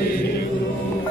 ਵਾਹਿਗੁਰੂ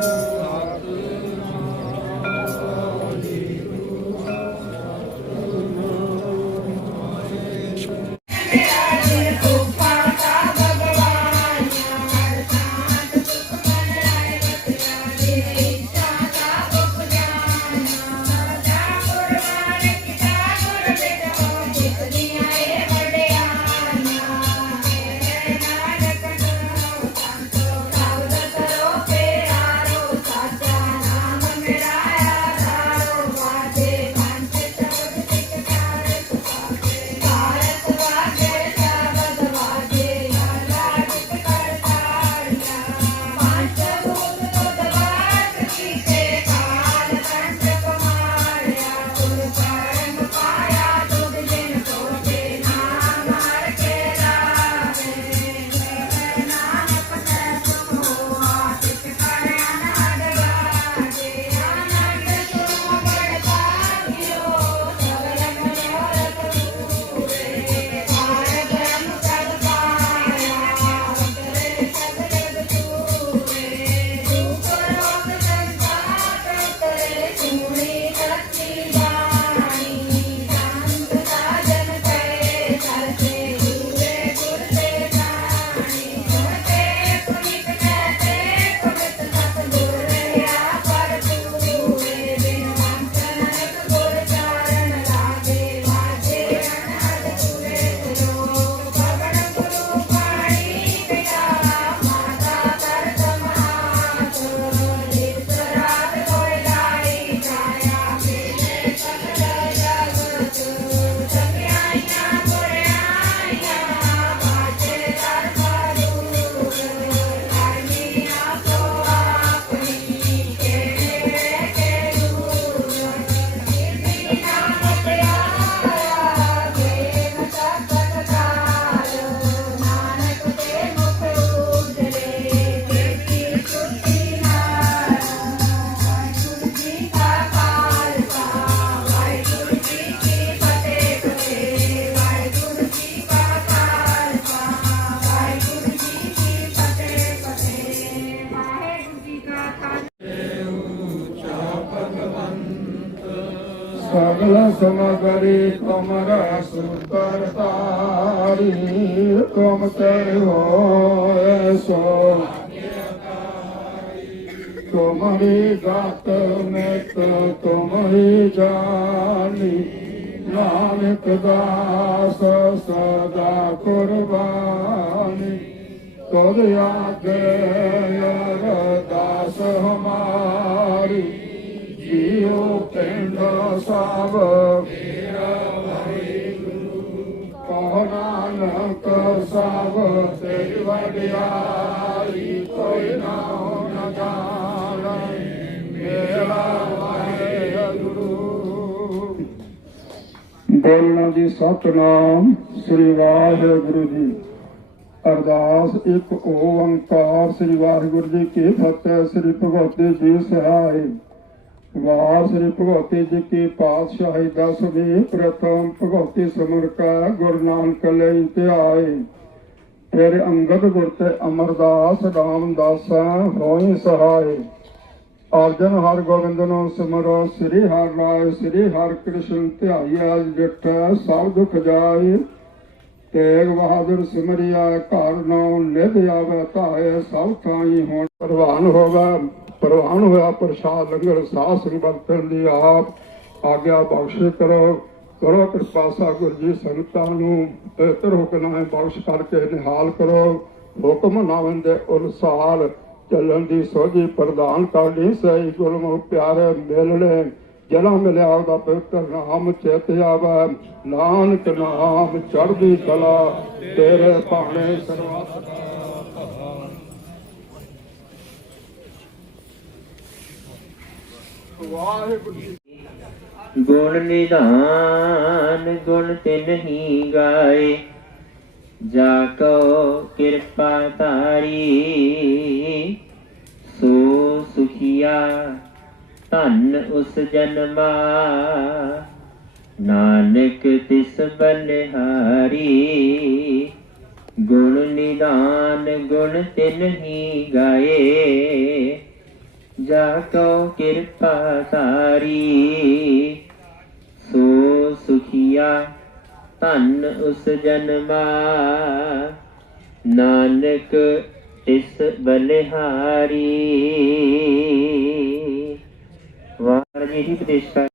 ਸਗਲ ਸਮਗਰੀ ਤੁਮਰਾ ਸੁਤਰ ਤਾਰੀ, ਤੁਮ ਤੇ ਹੋਏ ਸੋ। ਤੁਮਰੀ ਗਾਤ ਮਿਤ, ਤੁਮਰੀ ਜਾਨੀ, ਨਾਨਕ ਦਾਸ ਸਦਾ ਕੁਰਬਾਨੀ। ਤੁਧ ਆਗੇ ਅਰਦਾਸ ਹਮਾਰੀ ਜੀਉ ਸਭ ਮੇਰਾ ਵਾਹਿਗੁਰੂ ਕਹੋ ਨਾਨਕ ਸਭ ਤੇਰੀ ਵਡਿਆਈ ਕੋਈ ਨਾ ਨ ਜਾਣੈ। ਮੇਰਾ ਵਾਹਿਗੁਰੂ ਬੋਲਣਾ ਜੀ, ਸਤਨਾਮ ਸ੍ਰੀ ਵਾਹਿਗੁਰੂ ਜੀ। ਅਰਦਾਸ ਇੱਕ ਓੰਕਾਰ, ਸ੍ਰੀ ਵਾਹਿਗੁਰੂ ਜੀ ਕੀ ਫਤਿਹ, ਸ੍ਰੀ ਭਗਵਤੀ ਜੀ ਸਹਾਇ ਵਾਰ ਸ੍ਰੀ ਭਗਵਤੀ ਜੀ ਕੀ ਪਾਤਸ਼ਾਹੀ ਦਸਵੀਂ ਪ੍ਰਥਮ ਭਗਵਤੀ ਸਿਮਰ ਕਾ, ਗੁਰੂ ਨਾਨਕ ਲਈ ਧਿਆਏ। ਫਿਰ ਅੰਗਦ ਗੁਰ ਤੇ ਅਮਰਦਾਸ ਰਾਮਦਾਸਾ ਹੋਈ ਸਹਾਇ ਅਰਜਨ ਹਰ ਗੋਬਿੰਦ ਨੂੰ ਸਿਮਰੋ, ਸ੍ਰੀ ਹਰਿ ਰਾਏ, ਸ੍ਰੀ ਹਰਿ ਕ੍ਰਿਸ਼ਨ ਧਿਆਈਆ ਜਿਠ, ਸਭ ਦੁਖ ਜਾਏ। ਤੇਗ ਬਹਾਦਰ ਸਿਮਰਿਆ, ਘਰ ਨਾਉ ਨਿਧ ਆਵੇ, ਧਾਏ, ਸਭ ਥਾਈ ਹੋਣ, ਪ੍ਰਵਾਨ ਹੋਗਾ ਪ੍ਰਵਾਨ ਹੋਇਆ ਪ੍ਰਸਾਦ ਲੰਗਰ, ਸਾਧ ਸੰਗ ਵਰਤਨ ਦੀ ਆਪ ਆਗਿਆ ਬਖਸ਼ ਕਰੋ। ਕਰੋ ਕਿਰਪਾ ਸਾ ਜੀ ਸੰਗਤਾਂ ਨੂੰ, ਬਿਹਤਰ ਹੁਕਮਾਂ ਬਖਸ਼ ਕਰਕੇ ਨਿਹਾਲ ਕਰੋ। ਹੁਕਮ ਨਾਵਨ ਦੇ ਅਨੁਸਾਰ ਚੱਲਣ ਦੀ ਸੋਝੀ ਪ੍ਰਦਾਨ ਕਰਨੀ ਸਹੀ ਗੁਰਮੁਖ ਪਿਆਰੇ ਮਿਲਣੇ ਜਨਾ ਮਿਲਿਆ ਉਹਦਾ ਪਵਿੱਤਰ ਨਾਮ ਚਿਤ ਆਵੇ। ਨਾਨਕ ਨਾਮ ਚੜ੍ਹਦੀ ਕਲਾ, ਤੇਰੇ ਭਾਣੇ ਸਰਵਤ ਵਾਹਿਗੁਰੂ ਜੀ ਗੁਣ ਨਿਧਾਨ, ਗੁਣ ਤੇ ਨਹੀਂ ਗਾਏ। ਜਾ ਕੋ ਕਿਰਪਾ ਤਾਰੀ ਸੋ ਸੁਖੀਆ ਧਨ ਉਸ ਜਨਮਾ। ਨਾਨਕ ਤਿਸ ਬਲਿਹਾਰੀ, ਗੁਣ ਨਿਦਾਨ ਗੁਣ ਤਿਨ ਹੀ ਗਾਏ। ਜਾ ਕੋ ਕਿਰਪਾ ਸਾਰੀ ਸੋ ਸੁਖੀਆ ਧਨ ਉਸ ਜਨਮਾ ਨਾਨਕ ਇਸ ਬਲਿਹਾਰੀ ਵਾਰ ਜੀ ਹੀ ਪ੍ਰਤਿਸ਼ਠਾ